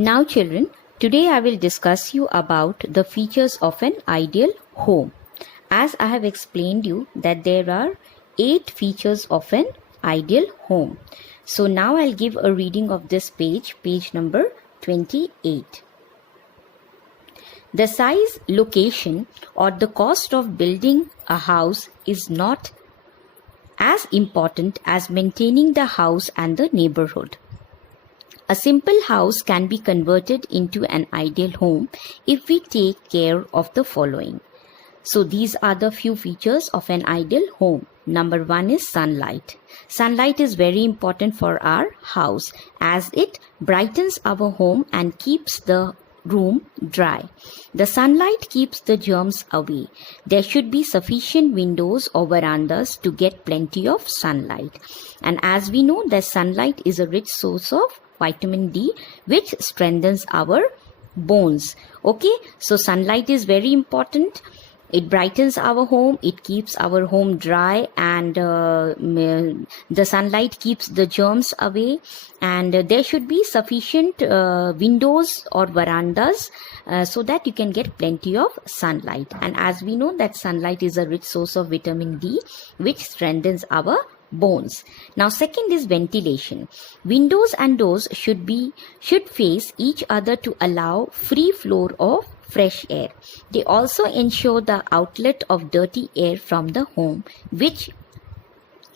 Now children, today I will discuss you about the features of an ideal home. As I have explained you that there are 8 features of an ideal home. So now I'll give a reading of this page number 28. The size, location or the cost of building a house is not as important as maintaining the house and the neighborhood. A simple house can be converted into an ideal home if we take care of the following. So these are the few features of an ideal home. Number 1 is sunlight. Sunlight is very important for our house as it brightens our home and keeps the room dry. The sunlight keeps the germs away. There should be sufficient windows or verandas to get plenty of sunlight. And as we know that sunlight is a rich source of vitamin D which strengthens our bones. Okay, so sunlight is very important. It brightens our home, it keeps our home dry, and the sunlight keeps the germs away, and there should be sufficient windows or verandas so that you can get plenty of sunlight. And as we know that sunlight is a rich source of vitamin D which strengthens our bones. Now second is ventilation. Windows and doors should face each other to allow free flow of fresh air. They also ensure the outlet of dirty air from the home, which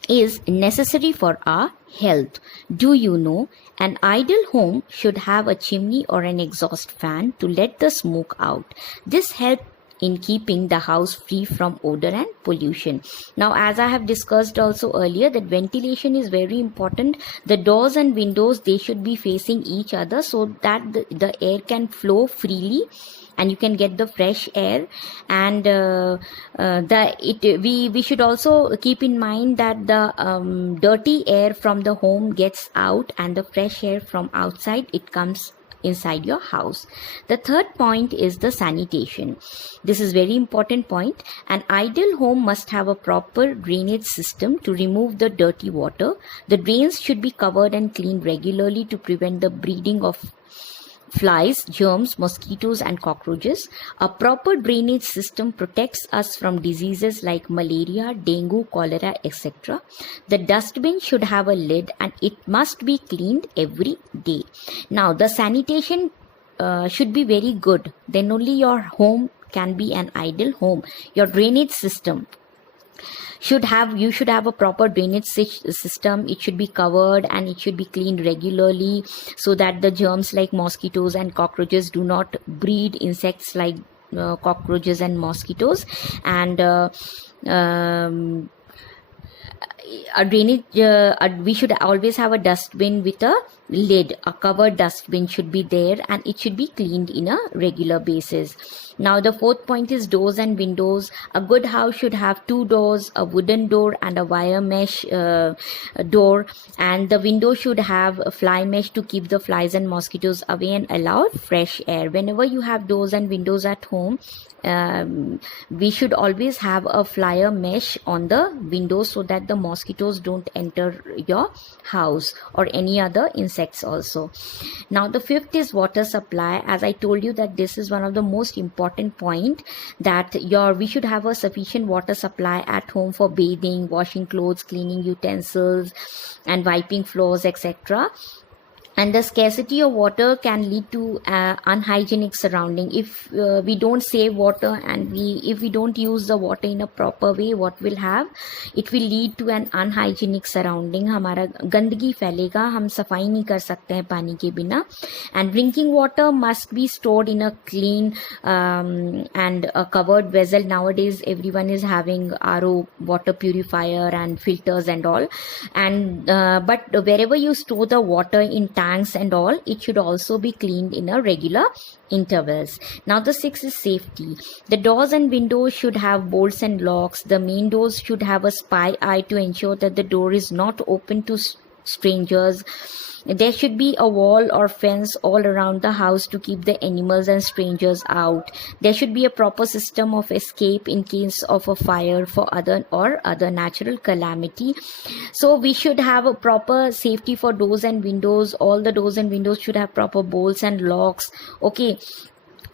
is necessary for our health. Do you know an ideal home should have a chimney or an exhaust fan to let the smoke out? This helps in keeping the house free from odor and pollution. Now, as I have discussed also earlier, that ventilation is very important. The doors and windows, they should be facing each other so that the air can flow freely and you can get the fresh air. And we should also keep in mind that the dirty air from the home gets out and the fresh air from outside, it comes inside your house. The third point is the sanitation. This is very important point. An ideal home must have a proper drainage system to remove the dirty water. The drains should be covered and cleaned regularly to prevent the breeding of flies, germs, mosquitoes and cockroaches. A proper drainage system protects us from diseases like malaria, dengue, cholera, etc. The dustbin should have a lid and it must be cleaned every day. Now the sanitation should be very good. Then only your home can be an ideal home. Your drainage system you should have a proper drainage system. It should be covered and it should be cleaned regularly so that the germs like mosquitoes and cockroaches do not breed insects like cockroaches and mosquitoes. And a drainage we should always have a dustbin with a lid. A covered dustbin should be there and it should be cleaned in a regular basis. Now the fourth point is doors and windows. A good house should have 2 doors, a wooden door and a wire mesh door, and the window should have a fly mesh to keep the flies and mosquitoes away and allow fresh air. Whenever you have doors and windows at home, we should always have a flyer mesh on the windows so that the mosquitoes don't enter your house or any other insects also. Now the fifth is water supply. As I told you that this is one of the most important point, that we should have a sufficient water supply at home for bathing, washing clothes, cleaning utensils and wiping floors, etc. And the scarcity of water can lead to unhygienic surrounding. If we don't save water and if we don't use the water in a proper way, what will have? It will lead to an unhygienic surrounding. हमारा गंदगी फैलेगा, हम सफाई नहीं कर सकते हैं पानी के बिना. And drinking water must be stored in a clean and a covered vessel. Nowadays, everyone is having RO water purifier and filters and all. And but wherever you store the water in tanks and all, it should also be cleaned in a regular intervals. Now the sixth is safety. The doors and windows should have bolts and locks. The main doors should have a spy eye to ensure that the door is not open to strangers. There should be a wall or fence all around the house to keep the animals and strangers out. There should be a proper system of escape in case of a fire for other natural calamity. So we should have a proper safety for doors and windows. All the doors and windows should have proper bolts and locks. Okay,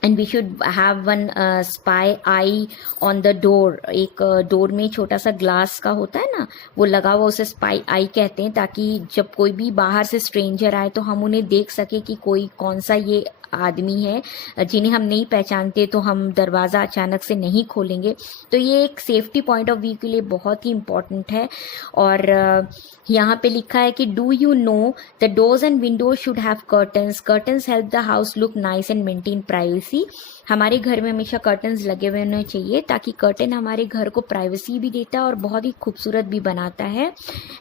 and we should have one spy eye on the door. एक door में छोटा सा glass का होता है ना, वो लगा हुआ, उसे स्पाई आई कहते हैं, ताकि जब कोई भी बाहर से स्ट्रेंजर आए तो हम उन्हें देख सके कि कोई कौन सा ये आदमी है जिन्हें हम नहीं पहचानते, तो हम दरवाज़ा अचानक से नहीं खोलेंगे. तो ये एक सेफ्टी पॉइंट ऑफ व्यू के लिए बहुत ही इम्पॉर्टेंट है. और यहाँ पे लिखा है कि do you know the doors and Windows should have curtains. Curtains help the house look nice and maintain privacy. हमारे घर में हमेशा कर्टन्स लगे हुए होने चाहिए, ताकि कर्टन हमारे घर को प्राइवेसी भी देता है और बहुत ही खूबसूरत भी बनाता है.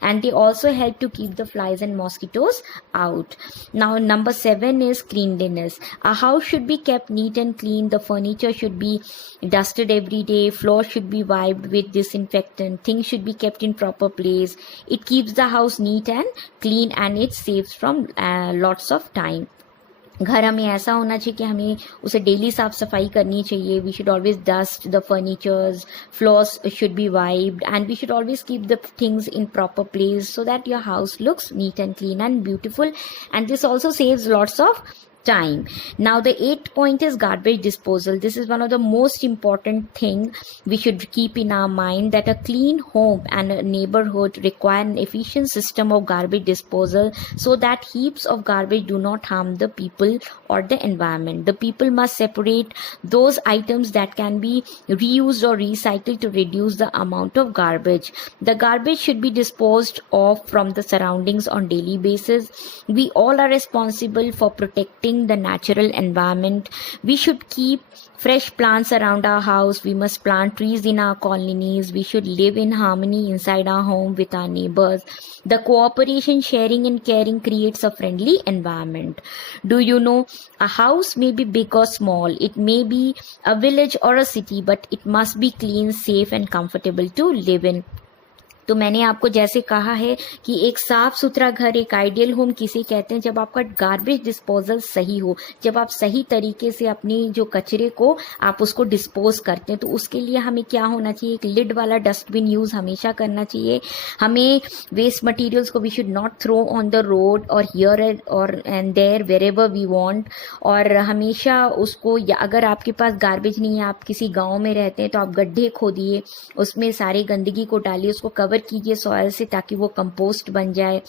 And they also help to keep the flies and mosquitoes out. Now number 7 is cleanliness. A house should be kept neat and clean. The furniture should be dusted every day. Floors should be wiped with disinfectant. Things should be kept in proper place. It keeps the house neat and clean, and it saves from lots of time. घर हमें ऐसा होना चाहिए कि हमें उसे daily साफ सफाई करनी चाहिए. We should always dust the furnitures, floors should be wiped, and we should always keep the things in proper place so that your house looks neat and clean and beautiful. And this also saves lots of time. Now the 8th point is garbage disposal. This is one of the most important thing we should keep in our mind, that a clean home and a neighborhood require an efficient system of garbage disposal so that heaps of garbage do not harm the people or the environment. The people must separate those items that can be reused or recycled to reduce the amount of garbage. The garbage should be disposed of from the surroundings on daily basis. We all are responsible for protecting the natural environment. We should keep fresh plants around our house. We must plant trees in our colonies. We should live in harmony inside our home with our neighbors. The cooperation, sharing and caring creates a friendly environment. Do you know, a house may be big or small. It may be a village or a city, but it must be clean, safe and comfortable to live in. तो मैंने आपको जैसे कहा है कि एक साफ सुथरा घर, एक आइडियल होम किसे कहते हैं, जब आपका गार्बेज डिस्पोजल सही हो, जब आप सही तरीके से अपनी जो कचरे को आप उसको डिस्पोज करते हैं. तो उसके लिए हमें क्या होना चाहिए, एक लिड वाला डस्टबिन यूज़ हमेशा करना चाहिए. हमें वेस्ट मटेरियल्स को we should not throw on the road और हियर और and there wherever we want. और हमेशा उसको, या अगर आपके पास गार्बेज नहीं है, आप किसी गाँव में रहते हैं, तो आप गड्ढे खोदिए, उसमें सारी गंदगी को डालिए, उसको कवर कीजिए सॉइल से, ताकि वो कंपोस्ट बन जाए.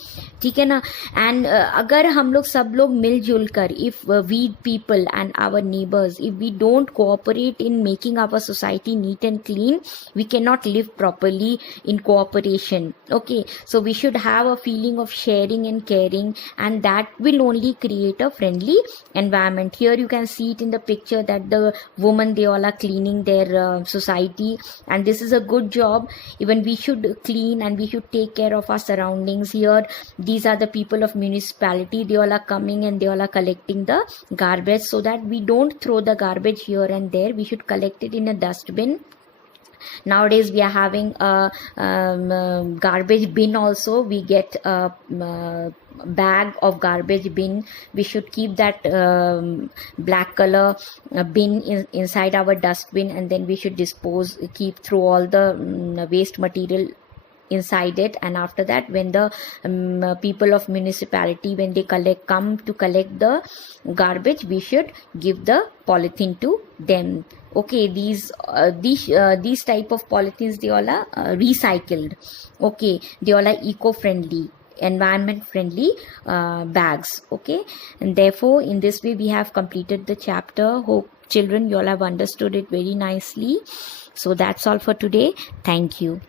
ठीक है ना. एंड अगर हम लोग सब लोग मिलजुल कर, if we people and our neighbours, if we don't cooperate in making our society neat and clean, we can not live properly in cooperation. Okay, so we should have a feeling of sharing and caring, and that will only create a friendly environment. Here you can see it in the picture that the women, they all are cleaning their society, and this is a good job. Even we should clean and we should take care of our surroundings. Here these are the people of municipality, they all are coming and they all are collecting the garbage, so that we don't throw the garbage here and there. We should collect it in a dustbin. Nowadays we are having a garbage bin also. We get a bag of garbage bin. We should keep that black color bin inside our dustbin, and then we should keep through all the waste material inside it. And after that, when the people of municipality, when they come to collect the garbage, we should give the polythene to them. Okay, these type of polythenes, they all are recycled. Okay, they all are eco-friendly, environment friendly bags. Okay, and therefore in this way we have completed the chapter. Hope children, you all have understood it very nicely. So that's all for today. Thank you.